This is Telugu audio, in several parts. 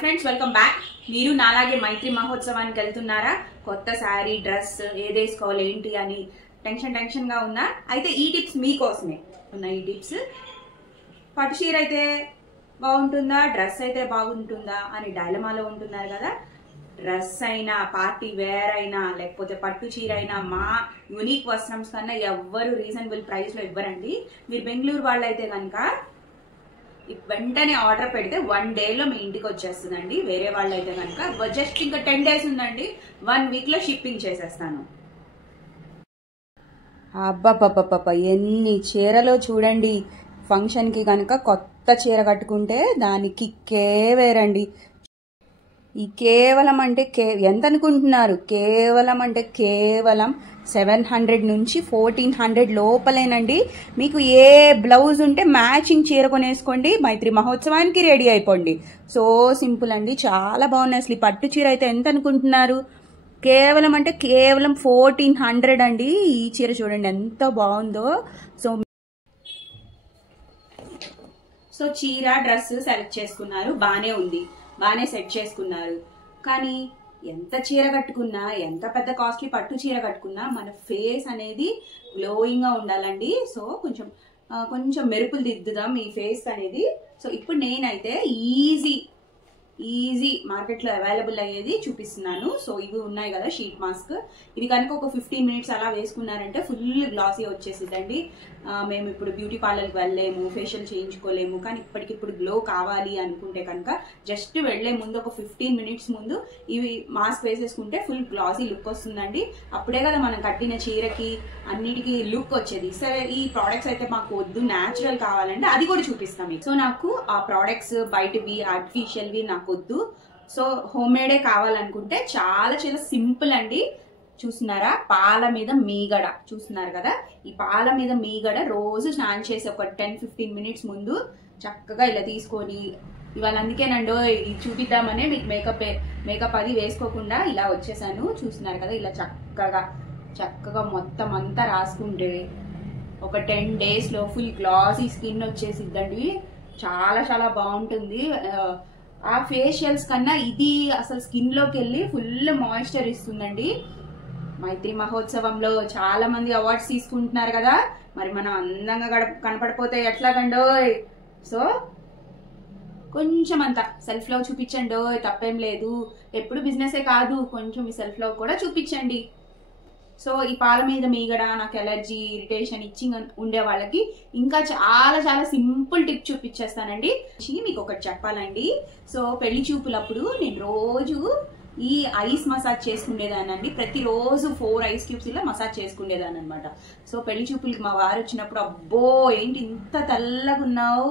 Friends welcome back. మీరు నాలాగే మైత్రి మహోత్సవానికి వెళ్తున్నారా? కొత్త శారీ డ్రెస్ ఏది వేసుకోవాలి ఏంటి అని టెన్షన్ గా ఉన్నా? అయితే ఈ టిప్స్ మీకోసమే ఉన్నాయి. ఈ టిప్స్ పట్టు చీర అయితే బాగుంటుందా, డ్రెస్ అయితే బాగుంటుందా అని డైలమాలో ఉంటున్నారు కదా. డ్రెస్ అయినా, పార్టీ వేర్ అయినా, లేకపోతే పట్టు చీర అయినా మా యూనిక్ వస్త్రంస్ కన్నా ఎవ్వరు రీజనబుల్ ప్రైస్ లో ఇవ్వరండి. మీరు బెంగళూరు వాళ్ళు అయితే కనుక వెంటనే ఆర్డర్ పెడితే 1 డేలో మీ ఇంటికి వచ్చేస్తుందండి. వేరే వాళ్ళు అయితే కనుక జస్ట్ ఇంకా 10 డేస్ ఉందండి, 1 వీక్ లో షిప్పింగ్ చేసేస్తాను. అబ్బబ్బబ్బబ్బ ఎన్ని చీరలో చూడండి. ఫంక్షన్ కి కనుక కొత్త చీర కట్టుకుంటే దానికి వేరండి. ఈ కేవలం అంటే ఎంత అనుకుంటున్నారు? కేవలం అంటే కేవలం 700 నుంచి 1400 లోపలేనండి. మీకు ఏ బ్లౌజ్ ఉంటే మ్యాచింగ్ చీర కొనేసుకోండి, మైత్రి మహోత్సవానికి రెడీ అయిపోండి. సో సింపుల్ అండి, చాలా బాగున్నాయి. అసలు ఈ పట్టు చీర అయితే ఎంత అనుకుంటున్నారు? కేవలం అంటే కేవలం 1400 అండి. ఈ చీర చూడండి ఎంత బాగుందో. సో చీర డ్రెస్ సెలెక్ట్ చేసుకున్నారు, బానే ఉంది, బానే సెట్ చేసుకున్నారు. కానీ ఎంత చీర కట్టుకున్నా, ఎంత పెద్ద కాస్ట్లీ పట్టు చీర కట్టుకున్నా మన ఫేస్ అనేది గ్లోయింగ్ గా ఉండాలండి. సో కొంచెం మెరుపులు దిద్దుదాం ఈ ఫేస్ అనేది. సో ఇప్పుడు నేనైతే ఈజీ మార్కెట్ లో అవైలబుల్ అయ్యేది చూపిస్తున్నాను. సో ఇవి ఉన్నాయి కదా షీట్ మాస్క్, ఇవి కనుక ఒక 15 మినిట్స్ అలా వేసుకున్నారంటే ఫుల్ గ్లాసీ వచ్చేసిద్దండి. మేము ఇప్పుడు బ్యూటీ పార్లర్కి వెళ్ళలేము, ఫేషియల్ చేయించుకోలేము, కానీ ఇప్పటికిప్పుడు గ్లో కావాలి అనుకుంటే కనుక జస్ట్ వెళ్లే ముందు ఒక 15 మినిట్స్ ముందు ఇవి మాస్క్ వేసేసుకుంటే ఫుల్ గ్లాసీ లుక్ వస్తుందండి. అప్పుడే కదా మనం కట్టిన చీరకి అన్నిటికీ లుక్ వచ్చేది. సరే ఈ ప్రోడక్ట్స్ అయితే మాకు వద్దు, న్యాచురల్ కావాలంటే అది కూడా చూపిస్తాం మీకు. సో నాకు ఆ ప్రోడక్ట్స్ బయటవి ఆర్టిఫిషియల్వి నాకు వద్దు. సో హోమ్ మేడే కావాలనుకుంటే చాలా చాలా సింపుల్ అండి. చూస్తున్నారా, పాల మీద మీగడ చూస్తున్నారు కదా. ఈ పాల మీద మీగడ రోజు స్నానం చేసి ఒక 10-15 మినిట్స్ ముందు చక్కగా ఇలా తీసుకొని, ఇవాళ అందుకేనండి ఇది చూపిద్దామనే మీకు మేకప్ అది వేసుకోకుండా ఇలా వచ్చేసాను. చూస్తున్నారు కదా, ఇలా చక్కగా మొత్తం అంతా రాసుకుంటే ఒక 10 డేస్ లో ఫుల్ గ్లాసీ స్కిన్ వచ్చేసిద్దండి. చాలా చాలా బాగుంటుంది. ఆ ఫేషియల్స్ కన్నా ఇది అసలు స్కిన్ లోకి వెళ్ళి ఫుల్ మాయిశ్చర్ ఇస్తుందండి. మైత్రి మహోత్సవంలో చాలా మంది అవార్డ్స్ తీసుకుంటున్నారు కదా, మరి మనం అందంగా కనపడిపోతే ఎట్లాగండోయ్. సో కొంచెం అంత సెల్ఫ్ లవ్ చూపించండి, తప్పేం లేదు. ఎప్పుడు బిజినెసే కాదు, కొంచెం ఈ సెల్ఫ్ లవ్ కూడా చూపించండి. సో ఈ పాల మీద మీగడ, నాకు ఎలర్జీ, ఇరిటేషన్, ఇచ్చింగ్ ఉండే వాళ్ళకి ఇంకా చాలా చాలా సింపుల్ టిప్ చూపించేస్తానండి. మీకు ఒకటి చెప్పాలండి. సో పెళ్లి చూపులప్పుడు నేను రోజు ఈ ఐస్ మసాజ్ చేసుకునేదానండి. ప్రతిరోజు 4 ఐస్ క్యూబ్స్ ఇలా మసాజ్ చేసుకునేదాన్ని అనమాట. సో పెళ్లి చూపులకి మా వారు వచ్చినప్పుడు అబ్బో ఏంటి ఇంత తెల్లగా ఉన్నావు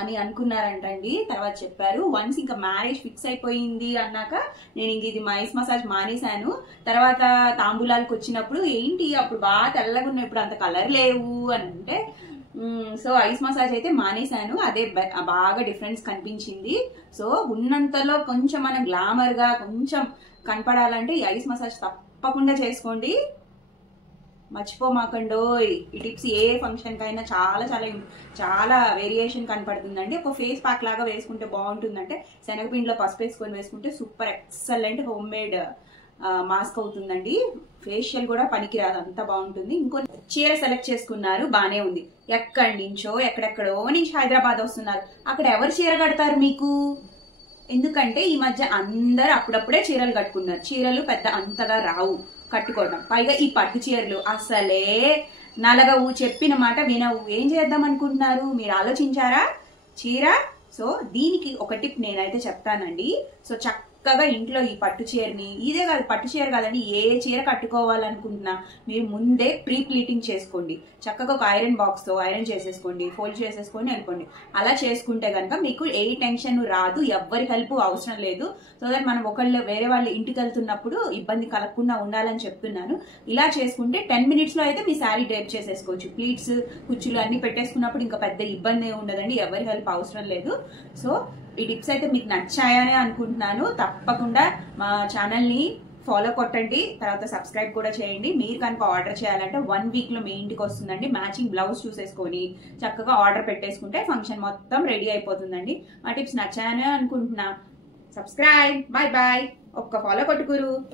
అని అనుకున్నారంటండి. తర్వాత చెప్పారు, వన్స్ ఇంకా మ్యారేజ్ ఫిక్స్ అయిపోయింది అన్నాక నేను ఇంక ఇది ఐస్ మసాజ్ మానేశాను. తర్వాత తాంబూలాలకు వచ్చినప్పుడు ఏంటి అప్పుడు బాగా తెల్లగా ఉన్నావు, ఇప్పుడు అంత కలర్ లేవు అని అంటే, సో ఐస్ మసాజ్ అయితే మానేశాను. అదే బాగా డిఫరెన్స్ కనిపించింది. సో ఉన్నంతలో కొంచెం మనం గ్లామర్ గా కొంచెం కనపడాలంటే ఈ ఐస్ మసాజ్ తప్పకుండా చేసుకోండి, మర్చిపోమాకండో. ఈ టిప్స్ ఏ ఫంక్షన్ కైనా చాలా చాలా చాలా వేరియేషన్ కనపడుతుందండి. ఒక ఫేస్ ప్యాక్ లాగా వేసుకుంటే బాగుంటుందంటే శనగపిండిలో పసుపు వేసుకొని వేసుకుంటే super excellent home made mask అవుతుందండి. ఫేషియల్ కూడా పనికిరాదు, అంత బాగుంటుంది. ఇంకో చీర సెలెక్ట్ చేసుకున్నారు, బానే ఉంది. ఎక్కడి నుంచో ఎక్కడెక్కడో నుంచి హైదరాబాద్ వస్తున్నారు. అక్కడ ఎవరు చీర కడతారు మీకు? ఎందుకంటే ఈ మధ్య అందరు అప్పుడప్పుడే చీరలు కట్టుకున్నారు. చీరలు పెద్ద అంతగా రావు కట్టుకోవడం. పైగా ఈ పట్టు చీరలు అసలే నలగవు, చెప్పిన మాట వినవు. ఏం చేద్దాం అనుకుంటున్నారు? మీరు ఆలోచించారా చీర? సో దీనికి ఒక టిప్ నేనైతే చెప్తానండి. సో చక్కగా ఇంట్లో ఈ పట్టు చీరని, ఇదే కాదు పట్టు చీర కాదండి, ఏ చీర కట్టుకోవాలనుకుంటున్నా మీరు ముందే ప్రీ ప్లీటింగ్ చేసుకోండి. చక్కగా ఒక ఐరన్ బాక్స్ తో ఐరన్ చేసేసుకోండి, ఫోల్డ్ చేసేసుకొని అనుకోండి. అలా చేసుకుంటే కనుక మీకు ఏ టెన్షన్ రాదు, ఎవ్వరి హెల్ప్ అవసరం లేదు. సో దట్ మనం వేరే వాళ్ళ ఇంటికి వెళ్తున్నప్పుడు ఇబ్బంది కలగకుండా ఉండాలని చెప్తున్నాను. ఇలా చేసుకుంటే 10 మినిట్స్ లో అయితే మీ శారీ డ్రేప్ చేసేసుకోవచ్చు. ప్లీట్స్, కుచ్చులు అన్ని పెట్టేసుకున్నప్పుడు ఇంకా పెద్ద ఇబ్బంది ఉండదండి, ఎవరి హెల్ప్ అవసరం లేదు. సో ఈ టిప్స్ అయితే మీకు నచ్చాయని అనుకుంటున్నాను. తప్పకుండా మా ఛానల్ ని ఫాలో కొట్టండి, తర్వాత సబ్స్క్రైబ్ కూడా చేయండి. మీరు కనుక ఆర్డర్ చేయాలంటే 1 వీక్ లో మీ ఇంటికి వస్తుందండి. మ్యాచింగ్ బ్లౌజ్ చూసేసుకొని చక్కగా ఆర్డర్ పెట్టేసుకుంటే ఫంక్షన్ మొత్తం రెడీ అయిపోతుందండి. మా టిప్స్ నచ్చాయని అనుకుంటున్నా. సబ్స్క్రైబ్. Bye bye. ఒక్క ఫాలో కొట్టుకురు.